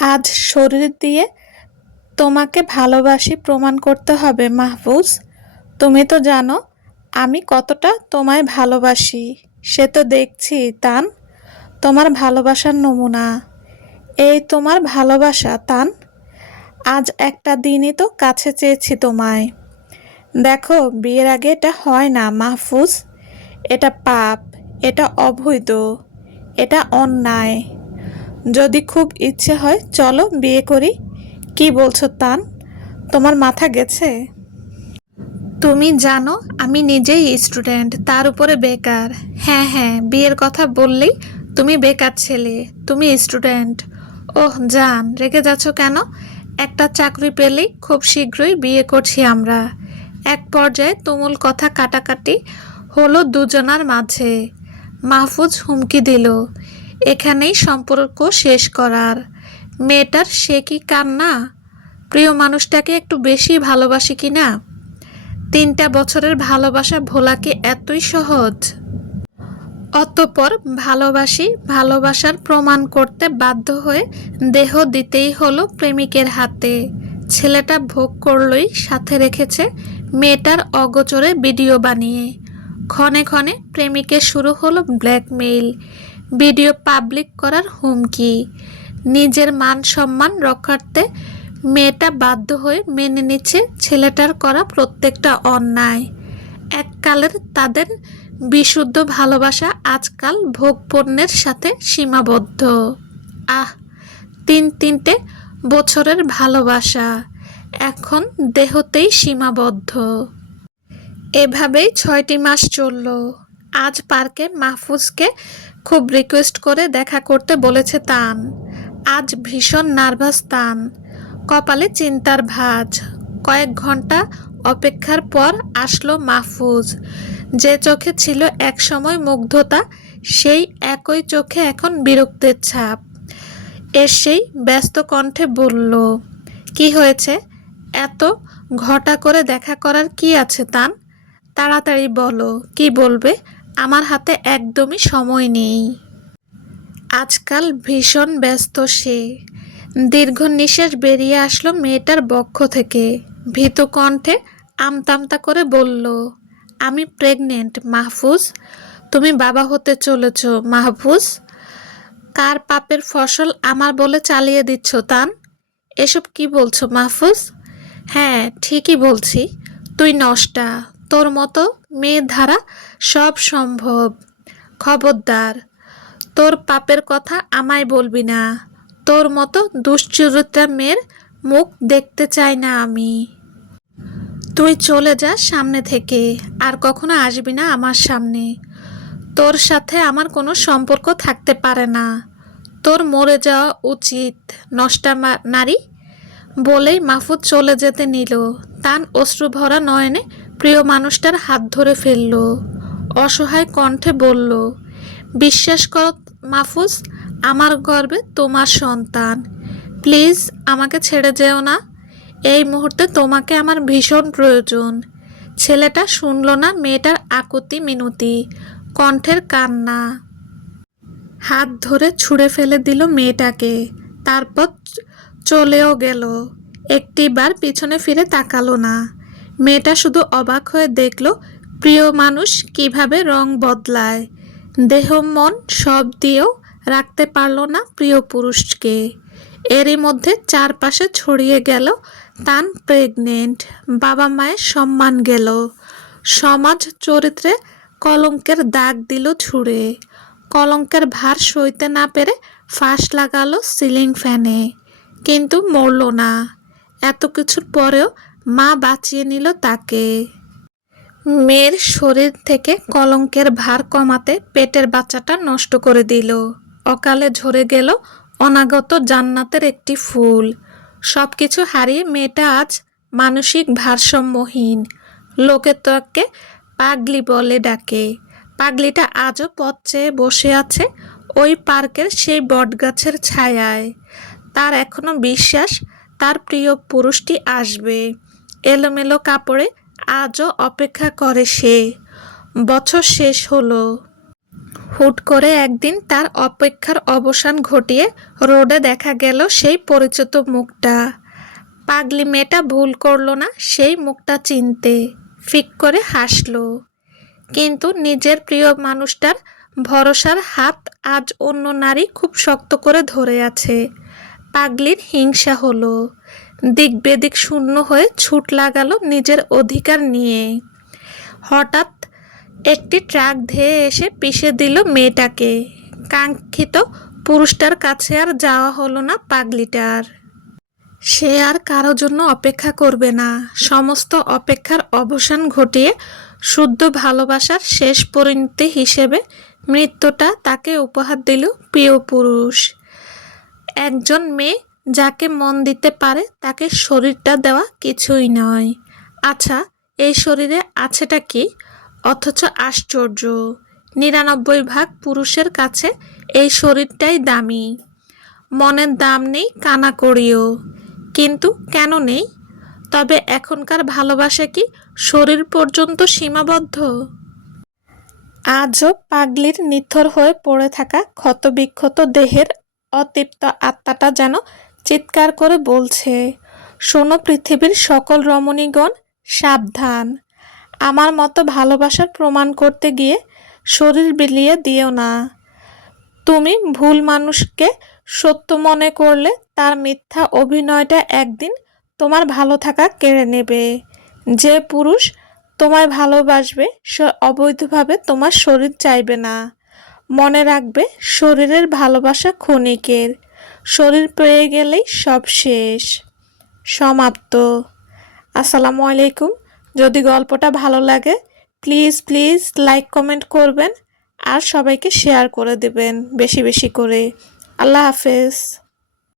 আজ শরীর দিয়ে তোমাকে ভালোবাসি প্রমাণ করতে হবে মাহফুজ। তুমি তো জানো আমি কতটা তোমায় ভালোবাসি। সে তো দেখছি তান, তোমার ভালোবাসার নমুনা। এই তোমার ভালোবাসা তান। আজ একটা দিনই তো কাছে চেয়েছি তোমায়। দেখো, বিয়ের আগে এটা হয় না মাহফুজ। এটা পাপ, এটা অবৈধ, এটা অন্যায়। যদি খুব ইচ্ছে হয় চলো বিয়ে করি। কি বলছো তান? তোমার মাথা গেছে? তুমি জানো আমি নিজেই স্টুডেন্ট, তার উপরে বেকার। হ্যাঁ হ্যাঁ, বিয়ের কথা বললেই তুমি বেকার ছেলে, তুমি স্টুডেন্ট। ওহ জান, রেগে যাচ্ছ কেন? একটা চাকরি পেলেই খুব শীঘ্রই বিয়ে করছি আমরা। এক পর্যায়ে তুমুল কথা কাটাকাটি হলো দুজনার মাঝে। মাহফুজ হুমকি দিল এখানেই সম্পর্ক শেষ করার। মেয়েটার সে কি কান্না! প্রিয় মানুষটাকে একটু বেশি ভালোবাসি কিনা। 3টা বছরের ভালোবাসা ভোলা কি এতই সহজ? অতঃপর ভালোবাসি ভালোবাসার প্রমাণ করতে বাধ্য হয়ে দেহ দিতেই হলো প্রেমিকের হাতে। ছেলেটা ভোগ করলই, সাথে রেখেছে মেয়েটার অগোচরে ভিডিও বানিয়ে। ক্ষণে ক্ষণে প্রেমিকের শুরু হলো ব্ল্যাকমেইল, ভিডিও পাবলিক করার হুমকি। নিজের মান সম্মান রক্ষার্থে মেয়েটা বাধ্য হয়ে মেনে নিচ্ছে ছেলেটার করা প্রত্যেকটা অন্যায়। এককালের তাদের বিশুদ্ধ ভালোবাসা আজকাল ভোগপণ্যের সাথে সীমাবদ্ধ। আহ, 3-3টে বছরের ভালোবাসা এখন দেহতেই সীমাবদ্ধ। এভাবেই 6টি মাস চলল। আজ পার্কে মাহফুজকে খুব রিকোয়েস্ট করে দেখা করতে বলেছে তান। আজ ভীষণ নার্ভাস তান, কপালে চিন্তার ভাঁজ। কয়েক ঘন্টা অপেক্ষার পর আসলো মাহফুজ। যে চোখে ছিল একসময় মুগ্ধতা, সেই একই চোখে এখন বিরক্তের ছাপ। এসেই ব্যস্ত কণ্ঠে বলল, কি হয়েছে? এত ঘটা করে দেখা করার কি আছে তান? তাড়াতাড়ি বলো, কি বলবে? আমার হাতে একদমই সময় নেই। আজকাল ভীষণ ব্যস্ত সে। দীর্ঘ নিঃশ্বাস বেরিয়ে আসলো মেয়েটার বক্ষ থেকে। ভীতু কণ্ঠে আমতামতা করে বলল, আমি প্রেগনেন্ট মাহফুজ। তুমি বাবা হতে চলেছ মাহফুজ। কার পাপের ফসল আমার বলে চালিয়ে দিচ্ছ তান? এসব কি বলছো মাহফুজ? হ্যাঁ ঠিকই বলছি, তুই নষ্টা। তোর মতো মেয়ে ধারা সব সম্ভব। খবরদার, তোর পাপের কথা আমায় বলবি না। তোর মতো দুশ্চরিত্রা মেয়ের মুখ দেখতে চাই না আমি। তুই চলে যা সামনে থেকে, আর কখনো আসবি না আমার সামনে। তোর সাথে আমার কোনো সম্পর্ক থাকতে পারে না। তোর মরে যাওয়া উচিত, নষ্টা নারী। বলেই মাহফুজ চলে যেতে নিল। তান অশ্রুভরা নয়নে প্রিয় মানুষটার হাত ধরে ফেলল। অসহায় কণ্ঠে বলল, বিশ্বাস কর মাহফুজ, আমার গর্ভে তোমার সন্তান। প্লিজ আমাকে ছেড়ে যেও না। এই মুহূর্তে তোমাকে আমার ভীষণ প্রয়োজন। ছেলেটা শুনল না মেয়েটার আকুতি মিনতি, কণ্ঠের কান্না। হাত ধরে ছুঁড়ে ফেলে দিল মেয়েটাকে। তারপর চলেও গেল। একটিবার পিছনে ফিরে তাকালো না। মেয়েটা শুধু অবাক হয়ে দেখল প্রিয় মানুষ কিভাবে রং বদলায়। দেহ মন সব দিয়েও রাখতে পারল না প্রিয় পুরুষকে। এরই মধ্যে চারপাশে ছড়িয়ে গেল তান প্রেগনেন্ট। বাবা মায়ের সম্মান গেল। সমাজ চরিত্রে কলঙ্কের দাগ দিল ছুঁড়ে। কলঙ্কের ভার সইতে না পেরে ফাঁস লাগালো সিলিং ফ্যানে, কিন্তু মরল না। এত কিছুর পরেও মা বাঁচিয়ে নিল তাকে। মেয়ের শরীর থেকে কলঙ্কের ভার কমাতে পেটের বাচ্চাটা নষ্ট করে দিল। অকালে ঝরে গেল অনাগত জান্নাতের একটি ফুল। সবকিছু হারিয়ে মেয়েটা আজ মানসিক ভারসাম্যহীন। লোকে তাকে পাগলি বলে ডাকে। পাগলিটা আজও পথ চেয়ে বসে আছে ওই পার্কের সেই বটগাছের ছায়ায়। তার এখনো বিশ্বাস তার প্রিয় পুরুষটি আসবে। এলোমেলো কাপড়ে আজও অপেক্ষা করে সে। বছর শেষ হলো। হুট করে একদিন তার অপেক্ষার অবসান ঘটিয়ে রোডে দেখা গেল সেই পরিচিত মুখটা। পাগলি মেয়েটা ভুল করলো না সেই মুখটা চিনতে, ফিক করে হাসলো। কিন্তু নিজের প্রিয় মানুষটার ভরসার হাত আজ অন্য নারী খুব শক্ত করে ধরে আছে। পাগলির হিংসা হলো, দিক বেদিক শূন্য হয়ে ছুট লাগালো নিজের অধিকার নিয়ে। হঠাৎ একটি ট্রাক ধেয়ে এসে পিষে দিল মেয়েটাকে। কাঙ্ক্ষিত পুরুষটার কাছে আর যাওয়া হলো না পাগলিটার। সে আর কারো জন্য অপেক্ষা করবে না। সমস্ত অপেক্ষার অবসান ঘটিয়ে শুদ্ধ ভালোবাসার শেষ পরিণতি হিসেবে মৃত্যুটা তাকে উপহার দিল প্রিয় পুরুষ। একজন মেয়ে যাকে মন দিতে পারে তাকে শরীরটা দেওয়া কিছুই নয়। আচ্ছা, এই শরীরে আছেটা কি? অথচ আশ্চর্য, ৯৯ ভাগ পুরুষের কাছে এই শরীরটাই দামি। মনের দাম নেই কানাকড়িও। কিন্তু কেন নেই? তবে এখনকার ভালোবাসা কি শরীর পর্যন্ত সীমাবদ্ধ? আজও পাগলির নিথর হয়ে পড়ে থাকা ক্ষতবিক্ষত দেহের অতৃপ্ত আত্মাটা যেন চিৎকার করে বলছে, শোনো পৃথিবীর সকল রমণীগণ, সাবধান! আমার মতো ভালোবাসার প্রমাণ করতে গিয়ে শরীর বিলিয়ে দিও না। তুমি ভুল মানুষকে সত্য মনে করলে তার মিথ্যা অভিনয়টা একদিন তোমার ভালো থাকা কেড়ে নেবে। যে পুরুষ তোমায় ভালোবাসবে সে অবৈধভাবে তোমার শরীর চাইবে না। মনে রাখবে, শরীরের ভালোবাসা ক্ষণিকের, শরীর পেয়ে গেলেই সব শেষ। সমাপ্ত। আসসালামু আলাইকুম। যদি গল্পটা ভালো লাগে প্লিজ প্লিজ লাইক কমেন্ট করবেন আর সবাইকে শেয়ার করে দেবেন বেশি বেশি করে। আল্লাহ হাফেজ।